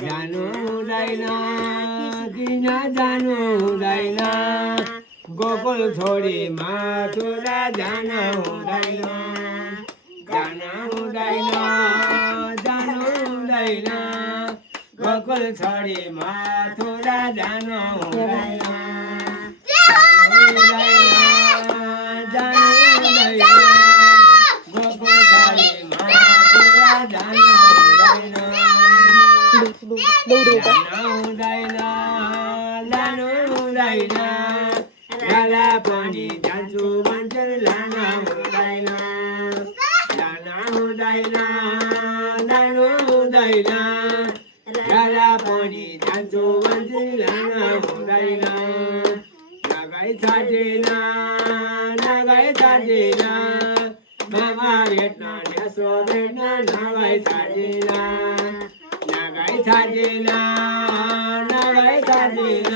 जानु हुँदैन किन जानु हुँदैन गोकुल छोडी मथुरा जान हुँदैन जान हुँदैन जानु हुँदैन गोकुल छोडी मथुरा जान हुँदैन जानु हुँदैन गोकुल छोडी मथुरा जान हुँदैन हुँदैन लानु हुँदैन राला पनि जान्छु भन्छ लान हुँदैन लान हुँदैन लानु हुँदैन राला पनि जान्छु भन्छ लान हुँदैन नगै छाडेन नगै छाडेन मामा भेट्न यसो भेट्न नगै छाडेन नगै छाडेन नगै छाडेन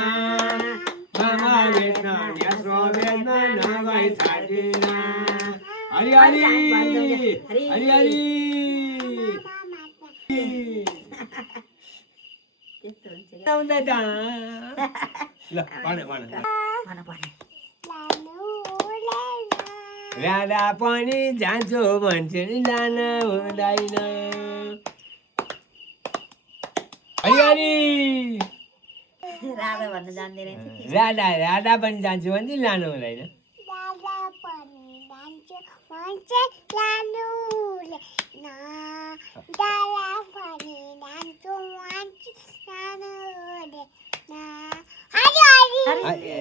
मामा भेट्न यसो भेट्न नगै छाडेन हरि हरि हरि हरि आउँदैछ ल भन भन राधा पनि जान्छु भन्छ नि लान हुँदैन हरि राधा भन्न जान्दैन राधा राधा पनि जान्छु भन्छ लानु हुँदैन हरि